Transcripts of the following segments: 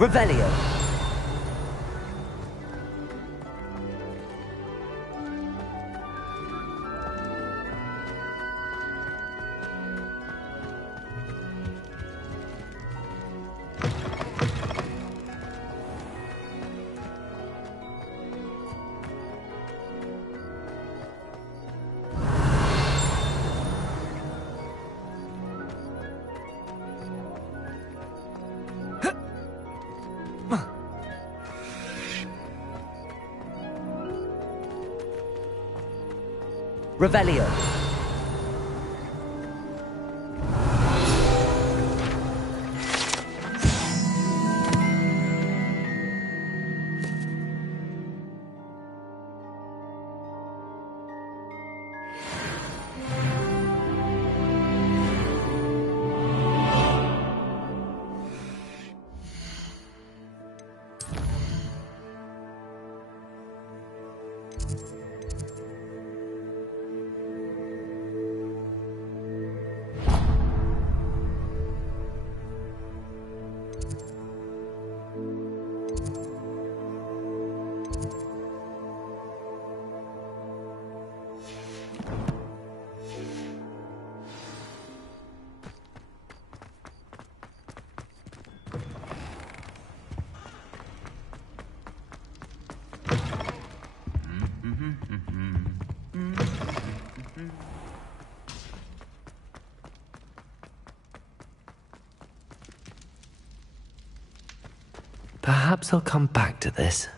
Revelio. Revelio. Perhaps I'll come back to this.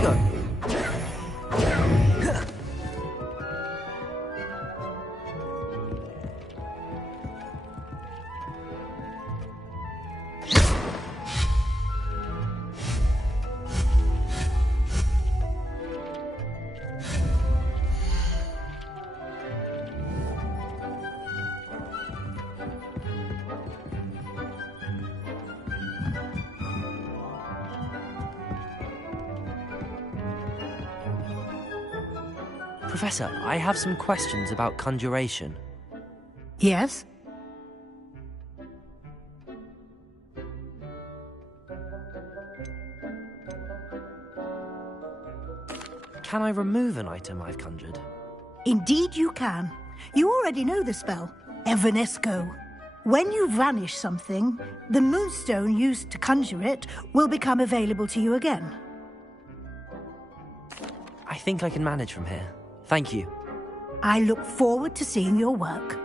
Protego! Professor, I have some questions about conjuration. Yes? Can I remove an item I've conjured? Indeed you can. You already know the spell, Evanesco. When you vanish something, the moonstone used to conjure it will become available to you again. I think I can manage from here. Thank you. I look forward to seeing your work.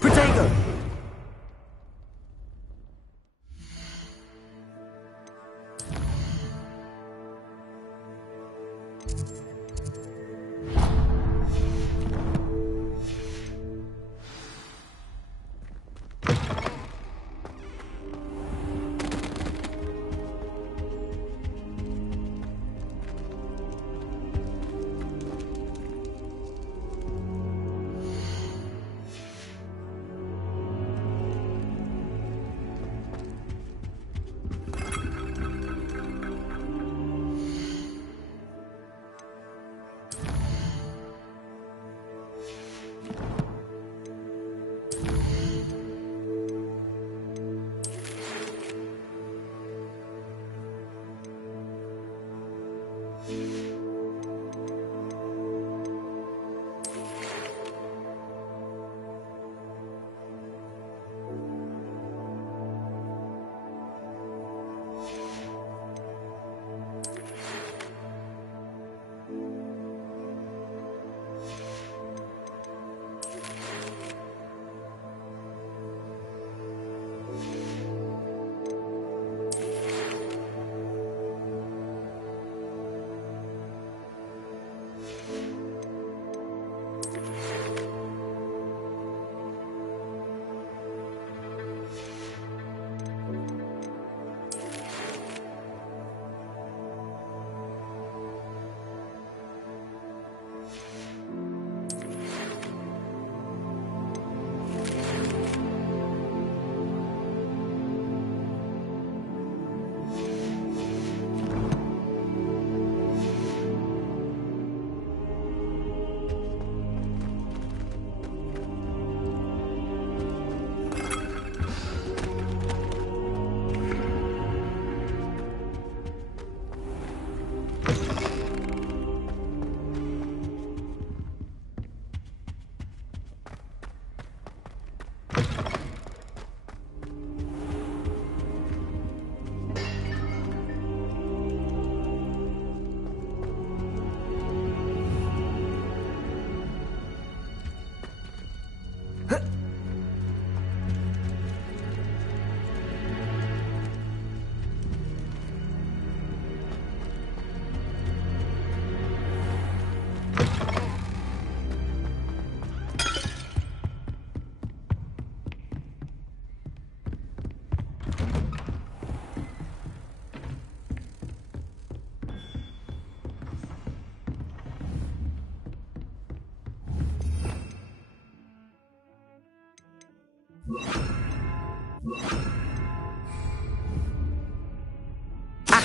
Protego!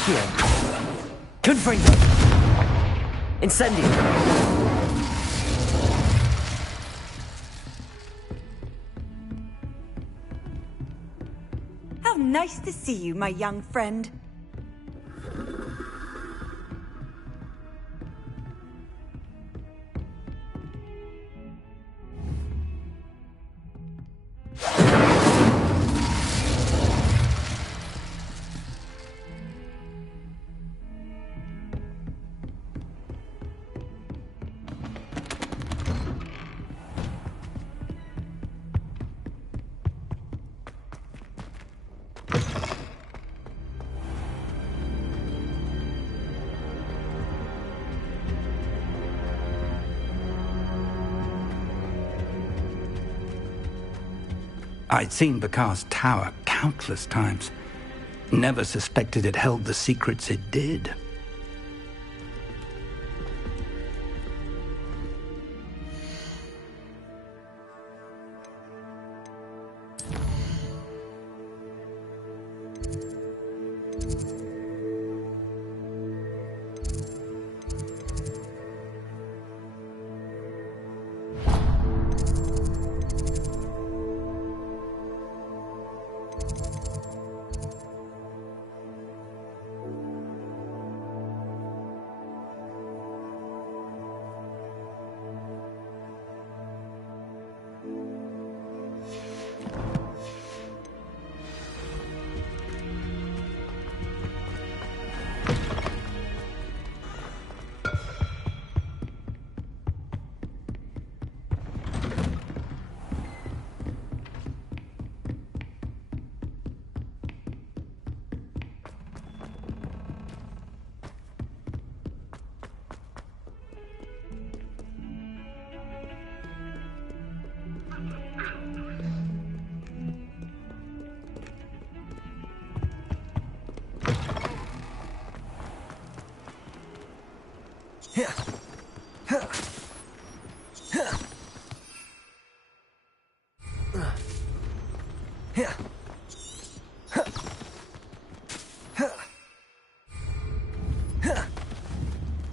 Accio. Confringo. Incendio. How nice to see you, my young friend. I'd seen Bakar's tower countless times. Never suspected it held the secrets it did.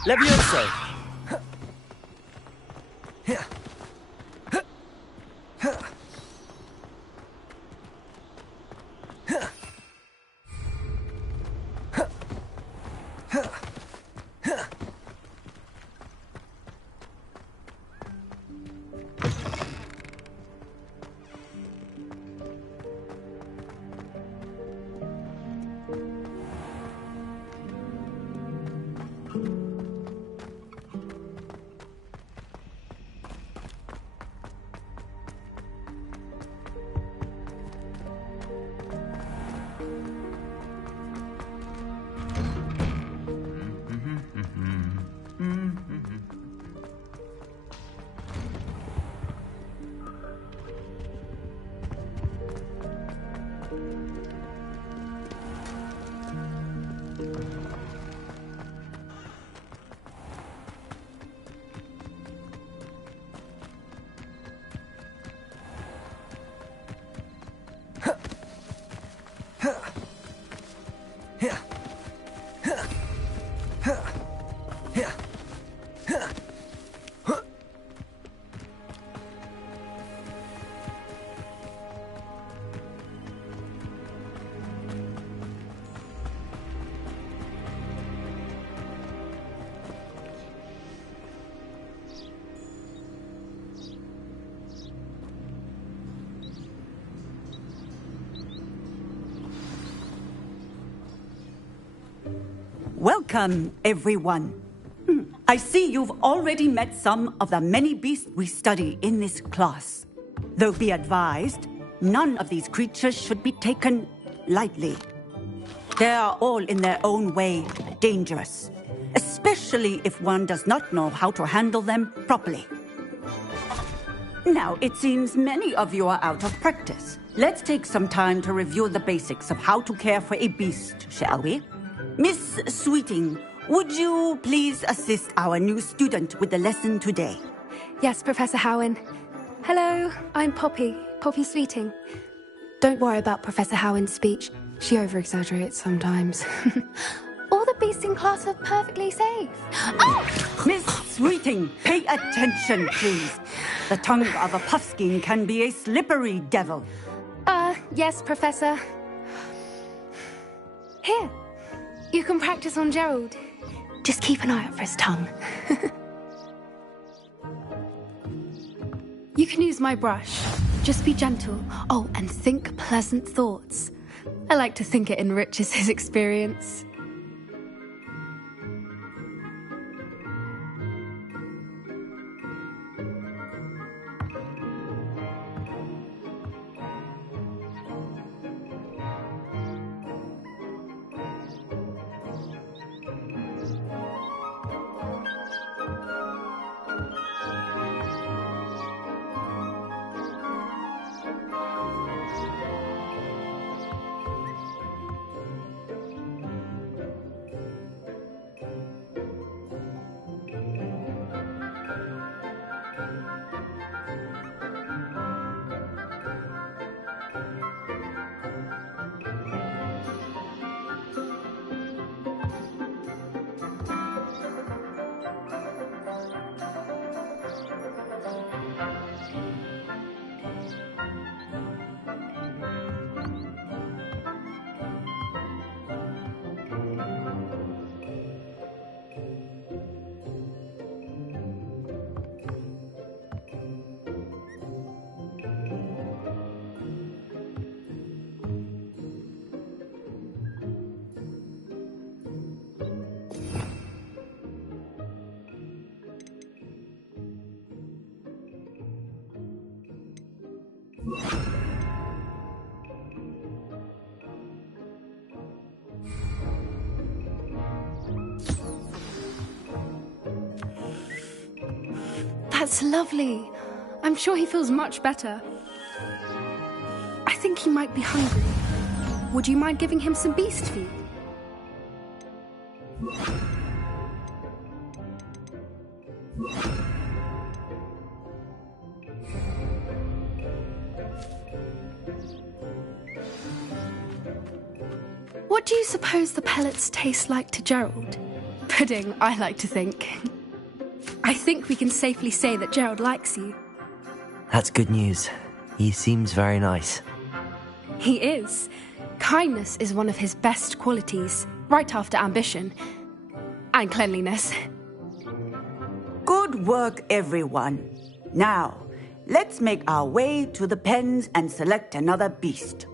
Levioso. Welcome, everyone. I see you've already met some of the many beasts we study in this class. Though be advised, none of these creatures should be taken lightly. They are all in their own way dangerous, especially if one does not know how to handle them properly. Now, it seems many of you are out of practice. Let's take some time to review the basics of how to care for a beast, shall we? Miss Sweeting, would you please assist our new student with the lesson today? Yes, Professor Howen. Hello, I'm Poppy Sweeting. Don't worry about Professor Howen's speech. She over-exaggerates sometimes. beasts in class are perfectly safe. Oh! Miss Sweeting, pay attention, please. The tongue of a puffskein can be a slippery devil. Yes, Professor. Here, you can practice on Gerald. Just keep an eye out for his tongue. You can use my brush. Just be gentle. Oh, and think pleasant thoughts. I like to think it enriches his experience. That's lovely. I'm sure he feels much better. I think he might be hungry. Would you mind giving him some beast feed? What do you suppose the pellets taste like to Gerald? Pudding, I like to think. I think we can safely say that Gerald likes you. That's good news. He seems very nice. He is. Kindness is one of his best qualities, right after ambition. And cleanliness. Good work, everyone. Now, let's make our way to the pens and select another beast.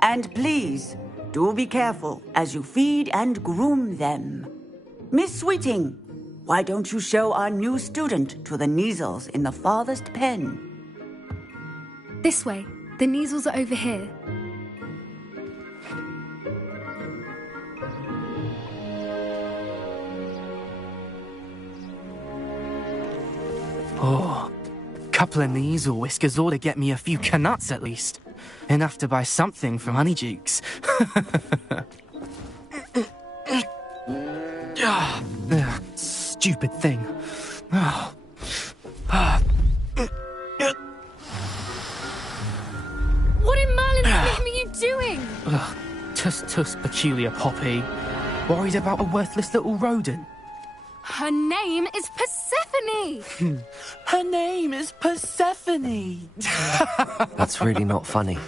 And please, do be careful as you feed and groom them. Miss Sweeting, why don't you show our new student to the Kneazles in the farthest pen? This way. The Kneazles are over here. Oh, couple of Kneazle whiskers ought to get me a few canuts at least. Enough to buy something from Honeydukes. Stupid thing. What in Merlin's name are you doing? Tuss, peculiar Poppy. Worried about a worthless little rodent. Her name is Persephone! Her name is Persephone! That's really not funny.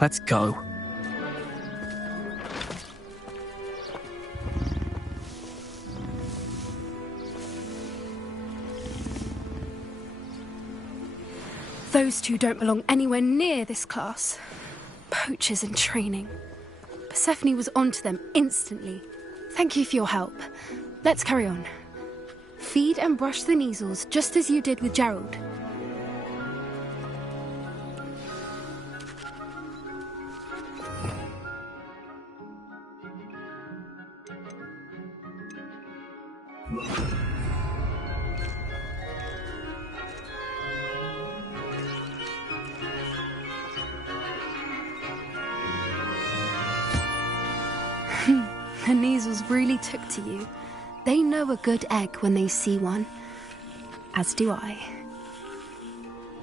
Let's go. Those two don't belong anywhere near this class. Poachers in training. Persephone was onto them instantly. Thank you for your help. Let's carry on. Feed and brush the Kneazles just as you did with Gerald. The Kneazles really took to you. They know a good egg when they see one. As do I.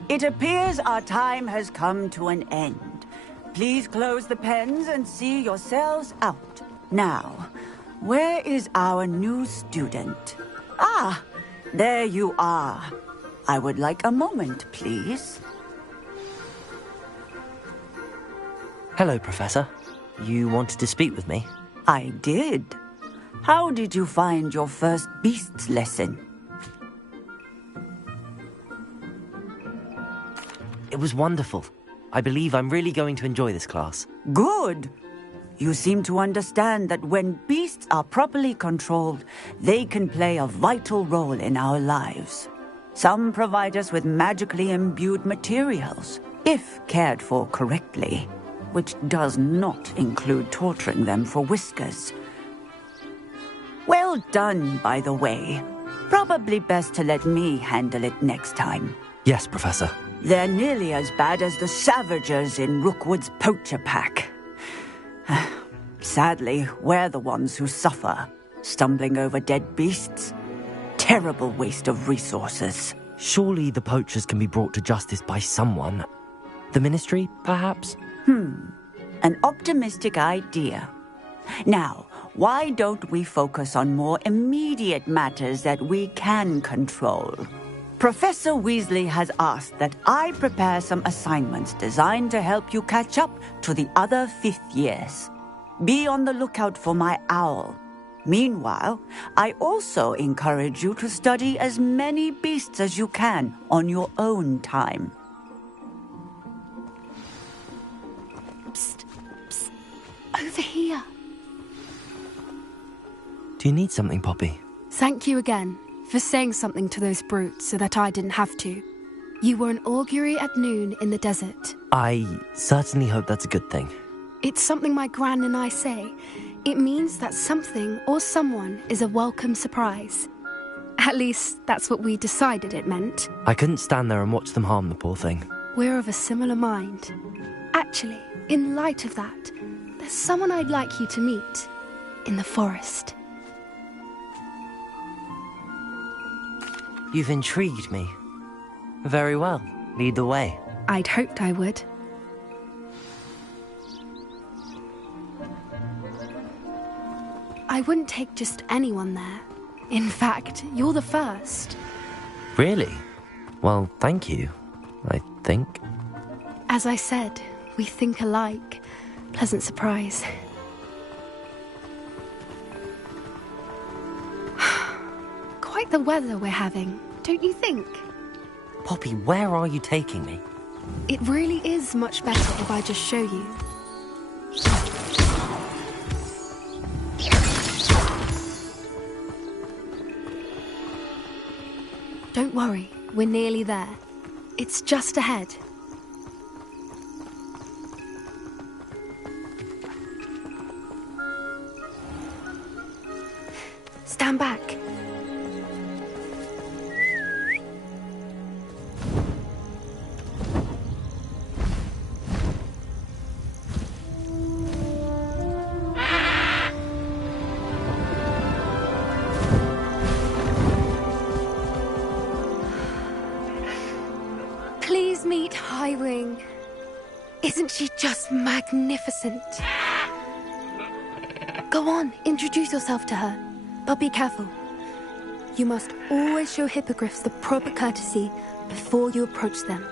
It appears our time has come to an end. Please close the pens and see yourselves out. Now, where is our new student? Ah, there you are. I would like a moment, please. Hello, Professor. You wanted to speak with me? I did. How did you find your first beasts lesson? It was wonderful. I believe I'm really going to enjoy this class. Good. You seem to understand that when beasts are properly controlled, they can play a vital role in our lives. Some provide us with magically imbued materials, if cared for correctly, which does not include torturing them for whiskers. Well done, by the way. Probably best to let me handle it next time. Yes, Professor. They're nearly as bad as the Savagers in Rookwood's poacher pack. Sadly, we're the ones who suffer, stumbling over dead beasts. Terrible waste of resources. Surely the poachers can be brought to justice by someone. The Ministry, perhaps? An optimistic idea. Now, why don't we focus on more immediate matters that we can control? Professor Weasley has asked that I prepare some assignments designed to help you catch up to the other fifth years. Be on the lookout for my owl. Meanwhile, I also encourage you to study as many beasts as you can on your own time. Psst, psst. Over here. Do you need something, Poppy? Thank you again for saying something to those brutes so that I didn't have to. You were an augury at noon in the desert. I certainly hope that's a good thing. It's something my gran and I say. It means that something or someone is a welcome surprise. At least, that's what we decided it meant. I couldn't stand there and watch them harm the poor thing. We're of a similar mind. Actually, in light of that, there's someone I'd like you to meet in the forest. You've intrigued me. Very well. Lead the way. I'd hoped I would. I wouldn't take just anyone there. In fact, you're the first. Really? Well, thank you, I think. As I said, we think alike. Pleasant surprise. Quite the weather we're having, don't you think? Poppy, where are you taking me? It really is much better if I just show you. Don't worry, we're nearly there. It's just ahead. Stand back. Please meet Highwing. Isn't she just magnificent? Go on, introduce yourself to her. But be careful. You must always show hippogriffs the proper courtesy before you approach them.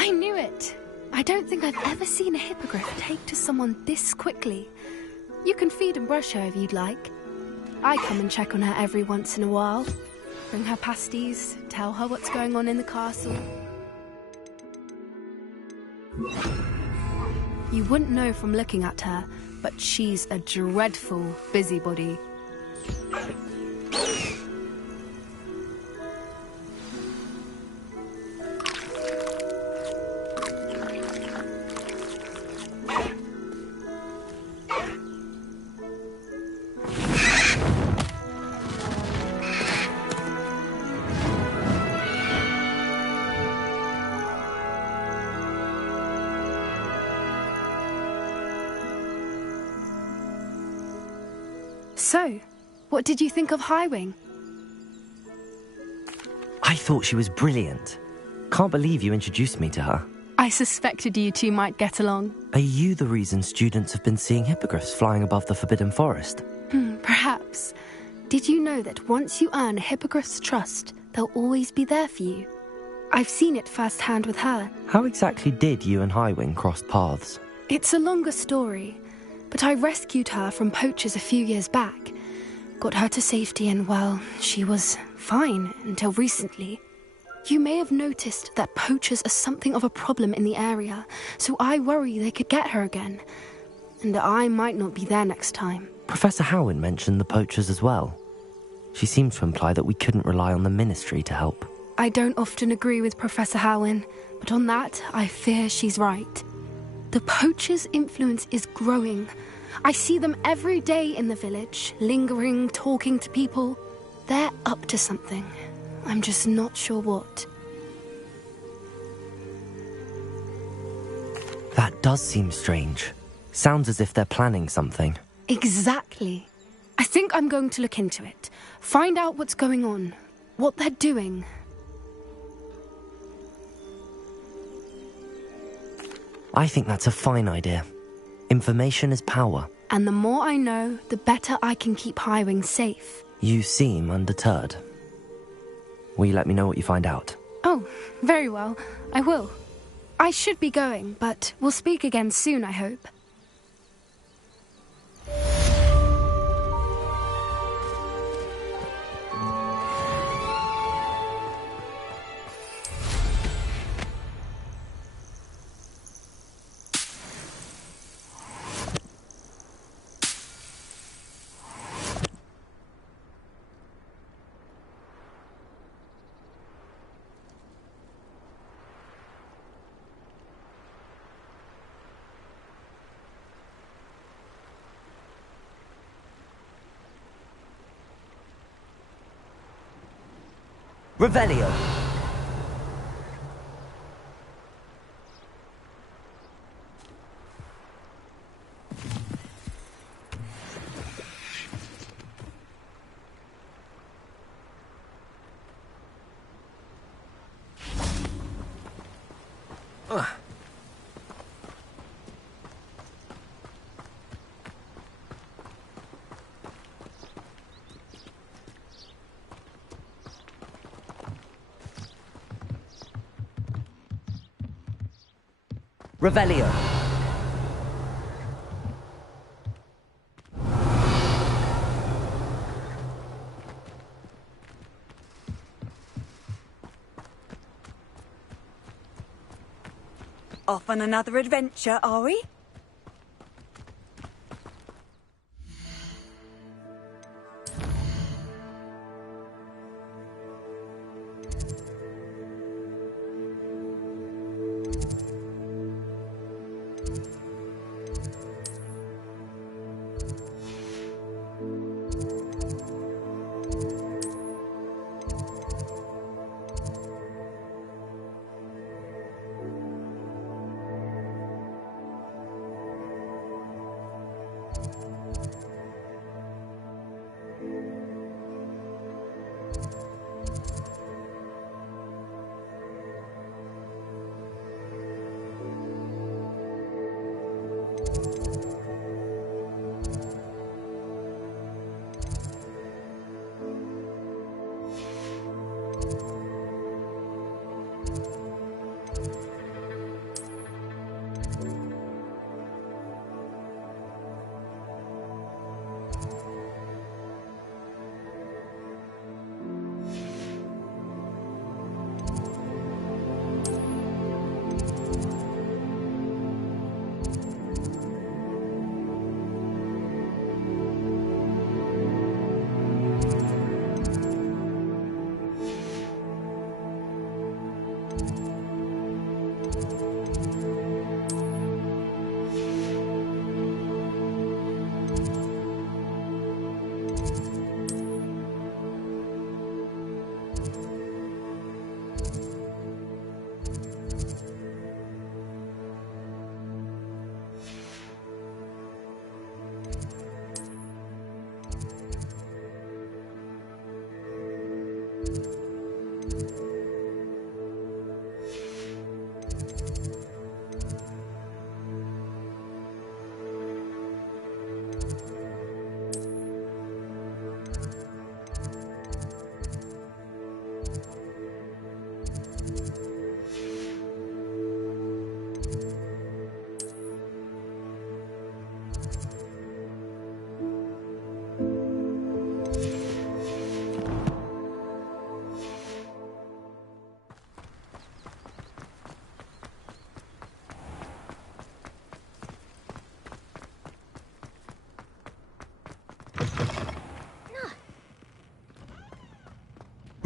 I knew it! I don't think I've ever seen a hippogriff take to someone this quickly. You can feed and brush her if you'd like. I come and check on her every once in a while. Bring her pasties, tell her what's going on in the castle. You wouldn't know from looking at her, but she's a dreadful busybody. So, what did you think of Highwing? I thought she was brilliant. Can't believe you introduced me to her. I suspected you two might get along. Are you the reason students have been seeing hippogriffs flying above the Forbidden Forest? Perhaps. Did you know that once you earn a hippogriff's trust, they'll always be there for you? I've seen it firsthand with her. How exactly did you and Highwing cross paths? It's a longer story, but I rescued her from poachers a few years back. Got her to safety and, well, she was fine until recently. You may have noticed that poachers are something of a problem in the area, so I worry they could get her again. And I might not be there next time. Professor Howin mentioned the poachers as well. She seemed to imply that we couldn't rely on the Ministry to help. I don't often agree with Professor Howin, but on that, I fear she's right. The poachers' influence is growing. I see them every day in the village, lingering, talking to people. They're up to something. I'm just not sure what. That does seem strange. Sounds as if they're planning something. Exactly. I think I'm going to look into it. Find out what's going on. What they're doing. I think that's a fine idea. Information is power. And the more I know, the better I can keep Highwing safe. You seem undeterred. Will you let me know what you find out? Oh, very well. I will. I should be going, but we'll speak again soon, I hope. Revelio. Revelio. Off on another adventure, are we?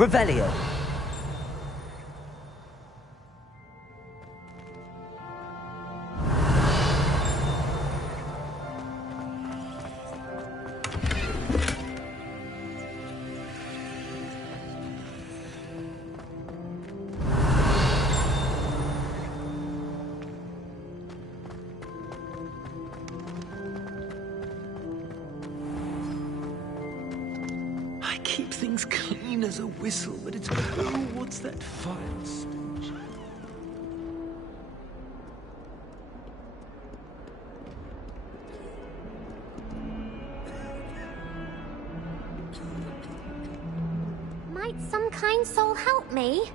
Revelio. I keep things clean as a whistle, but it's... Oh, what's that fire stench? Might some kind soul help me?